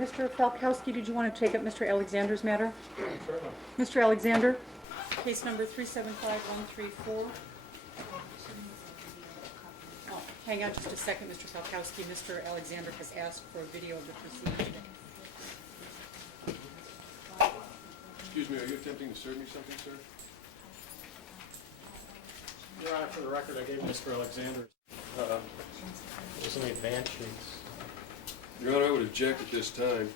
Mr. Falkowski, did you want to take up Mr. Alexander's matter? Certainly. Mr. Alexander, case number 375134. Oh, hang on just a second, Mr. Falkowski. Mr. Alexander has asked for a video of the proceedings. Excuse me, are you attempting to serve me something, sir? Your Honor, for the record, I gave Mr. Alexander it was in the advance sheets. Your Honor, I would object at this time.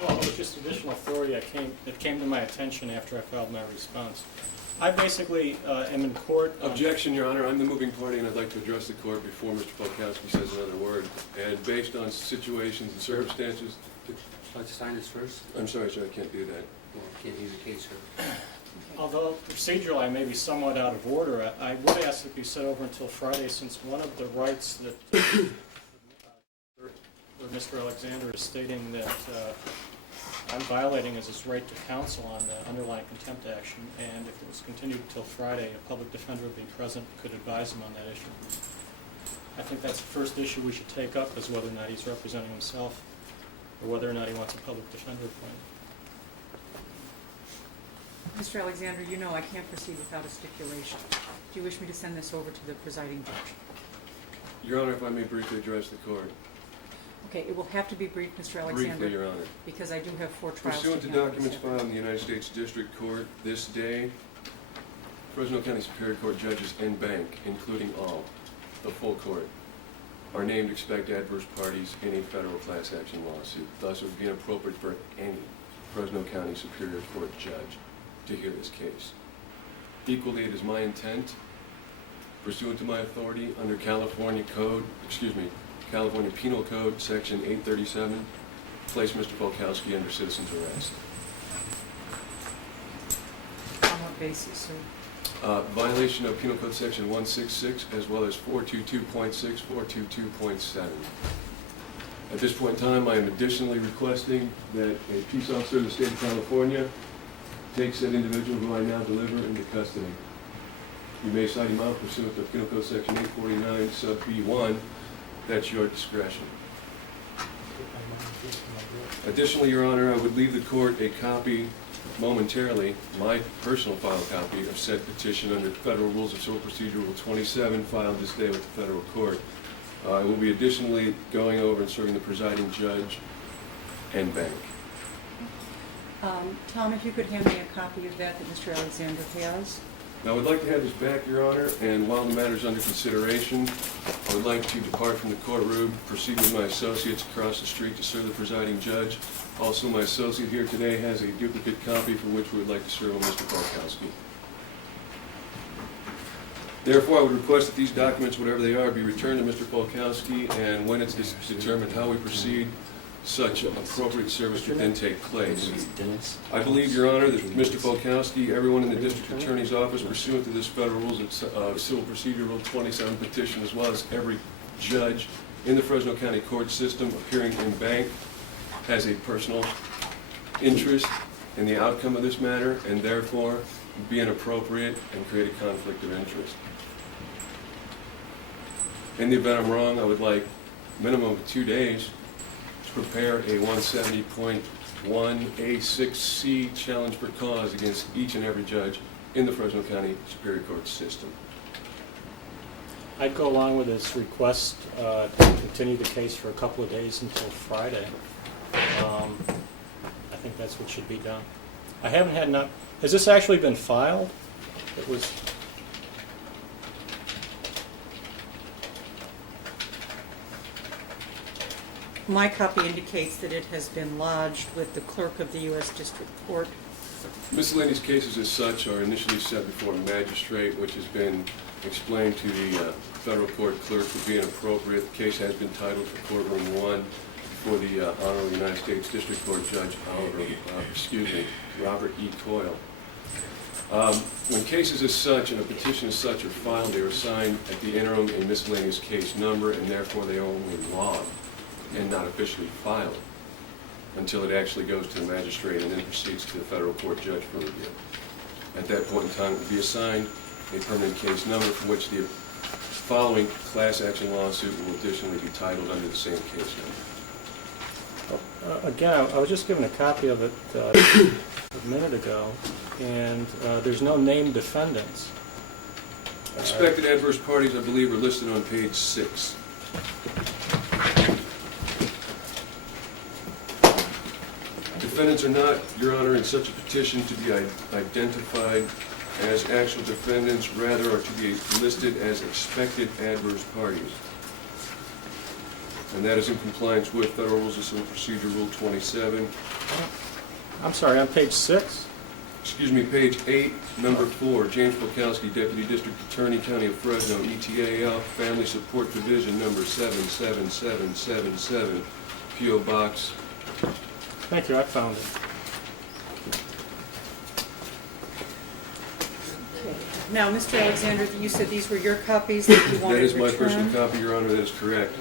Well, it was just additional authority that came to my attention after I filed my response. I basically am in court. Objection, Your Honor. I'm the moving party, and I'd like to address the court before Mr. Falkowski says another word. And based on situations and circumstances... Would you like to sign this first? I'm sorry, sir, I can't do that. Well, can't hear the case, sir. Although procedurally I may be somewhat out of order, I would ask it be set over until Friday, since one of the rights that Mr. Alexander is stating that I'm violating is his right to counsel on the underlying contempt action, and if it was continued until Friday, a public defender would be present, could advise him on that issue. I think that's the first issue we should take up, is whether or not he's representing himself, or whether or not he wants a public defender appointed. Mr. Alexander, you know I can't proceed without a stipulation. Do you wish me to send this over to the presiding judge? Your Honor, if I may briefly address the court. Okay, it will have to be brief, Mr. Alexander. Briefly, Your Honor. Because I do have 4 trials. Pursuant to handle documents this filed in the United States District Court this day, Fresno County Superior Court judges en banc, including all, the full court, are named expect adverse parties in a federal class action lawsuit. Thus, it would be inappropriate for any Fresno County Superior Court judge to hear this case. Equally, it is my intent, pursuant to my authority under California Penal Code, Section 837, place Mr. Falkowski under citizen's arrest. On what basis, sir? Violation of Penal Code Section 166, as well as 422.6, 422.7. At this point in time, I am additionally requesting that a peace officer of the state of California take said individual who I now deliver into custody. You may cite him out pursuant to Penal Code Section 849, sub B1. That's your discretion. Additionally, Your Honor, I would leave the court a copy momentarily, my personal file copy of said petition under Federal Rules of Civil Procedure Rule 27, filed this day with the federal court. I will be additionally going over and serving the presiding judge en banc. Tom, if you could hand me a copy of that Mr. Alexander has. Now, I would like to have this back, Your Honor, and while the matter is under consideration, I would like to depart from the courtroom, proceed with my associates across the street to serve the presiding judge. Also, my associate here today has a duplicate copy for which we would like to serve on Mr. Falkowski. Therefore, I would request that these documents, whatever they are, be returned to Mr. Falkowski, and when it's determined how we proceed, such appropriate service would then take place. I believe, Your Honor, that Mr. Falkowski, everyone in the District Attorney's Office, pursuant to this Federal Rules of Civil Procedure Rule 27 petition, as well as every judge in the Fresno County court system appearing en banc, has a personal interest in the outcome of this matter, and therefore be inappropriate and create a conflict of interest. In the event I'm wrong, I would like a minimum of 2 days to prepare a 170.1A6C challenge for cause against each and every judge in the Fresno County Superior Court system. I'd go along with this request to continue the case for a couple of days until Friday. I think that's what should be done. I haven't had enough. Has this actually been filed? It was. My copy indicates that it has been lodged with the clerk of the U.S. District Court. Miscellaneous cases as such are initially set before a magistrate, which has been explained to the federal court clerk to be inappropriate. The case has been titled for Courtroom 1 for the Honorable United States District Court Judge Robert E. Coyle. When cases as such and a petition as such are filed, they are assigned at the interim a miscellaneous case number, and therefore they are only logged and not officially filed until it actually goes to the magistrate and then proceeds to the federal court judge for review. At that point in time, it will be assigned a permanent case number for which the following class action lawsuit will additionally be titled under the same case number. Again, I was just given a copy of it a minute ago, and there's no named defendants. Expected adverse parties, I believe, are listed on page 6. Defendants are not, Your Honor, in such a petition to be identified as actual defendants, rather are to be listed as expected adverse parties. And that is in compliance with Federal Rules of Civil Procedure Rule 27. I'm sorry, on page 6? Excuse me, page 8, number 4, James Polkowski, Deputy District Attorney, County of Fresno, ETA Family Support Division, number 77777, P.O. Box. Thank you, I found it. Okay. Now, Mr. Alexander, you said these were your copies that you wanted That is my returned? personal copy, Your Honor, that is correct.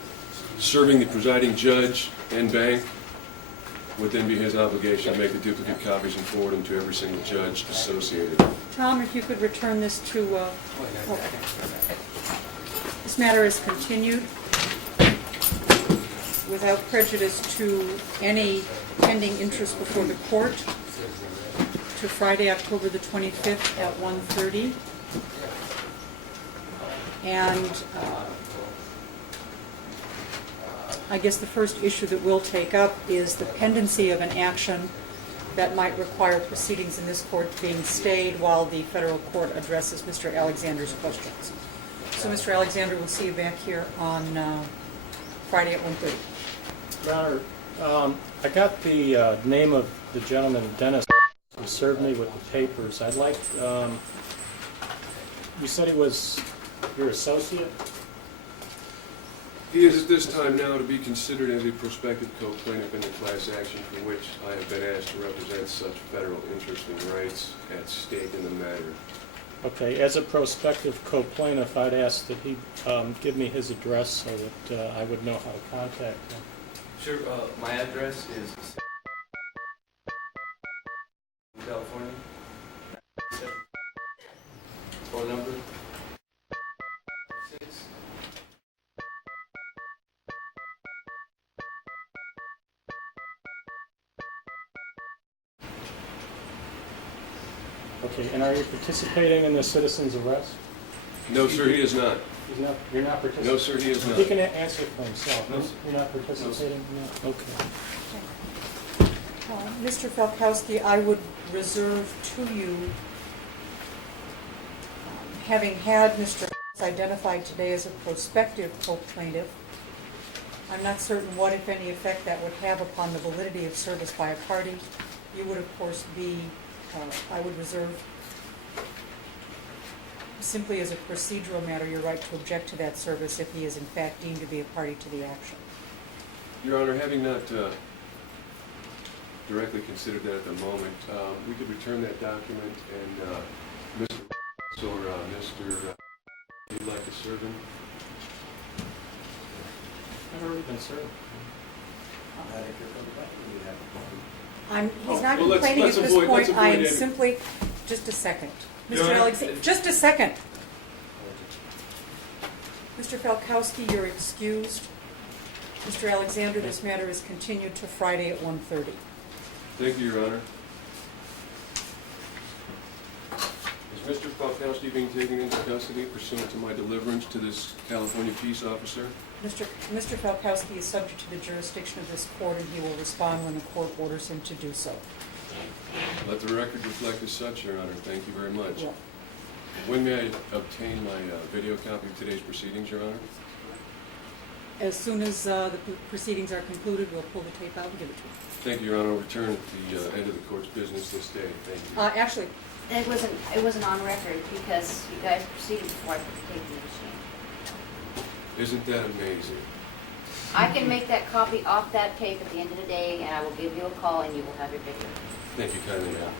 Serving the presiding judge and bank would then be his obligation to make the duplicate copies and forward them to every single judge associated. Tom, if you could return this to, okay. This matter is continued without prejudice to any pending interest before the court to Friday, October the 25th at 1:30. And I guess the first issue that we'll take up is the pendency of an action that might require proceedings in this court being stayed while the federal court addresses Mr. Alexander's questions. So, Mr. Alexander, we'll see you back here on Friday at 1:30. Your Honor, I got the name of the gentleman, Dennis, who served me with the papers. I'd like, you said he was your associate? He is at this time now to be considered as a prospective co-plaintiff in the class action for which I have been asked to represent such federal interest and rights at stake in the matter. Okay, as a prospective co-plaintiff, I'd ask that he give me his address so that I would know how to contact him. Sure, my address is California. Phone number 6. Okay, and are you participating in the citizen's arrest? No, sir, he is not. He's not, you're not participating? No, sir, he is not. He can answer for himself. No, sir. You're not participating? No. Okay. Mr. Falkowski, I would reserve to you, having had Mr. identified today as a prospective co-plaintiff, I'm not certain what, if any, effect that would have upon the validity of service by a party. You would, of course, be, I would reserve, simply as a procedural matter, your right to object to that service if he is in fact deemed to be a party to the action. Your Honor, having not directly considered that at the moment, we could return that document and Mr. or Mr. You'd like to serve him? I've already been served. He's not Well, let's complaining at this avoid- point, let's avoid I am any- simply, just a second. Your Mr. Honor, Alexander, just a second. Mr. Falkowski, you're excused. Mr. Alexander, this matter is continued to Friday at 1:30. Thank you, Your Honor. Is Mr. Polkowski being taken into custody pursuant to my deliverance to this California peace officer? Mr. Falkowski is subject to the jurisdiction of this court, and he will respond when the court orders him to do so. Let the record reflect as such, Your Honor. Thank you very much. Yeah. When may I obtain my video copy of today's proceedings, Your Honor? As soon as the proceedings are concluded, we'll pull the tape out and give it to you. Thank you, Your Honor. I'll return at the end of the court's business this day. Thank you. Actually, It wasn't on record because you guys proceeded before I put the tape in the machine. Isn't that amazing? I can make that copy off that tape at the end of the day, and I will give you a call, and you will have your video. Thank you kindly, ma'am.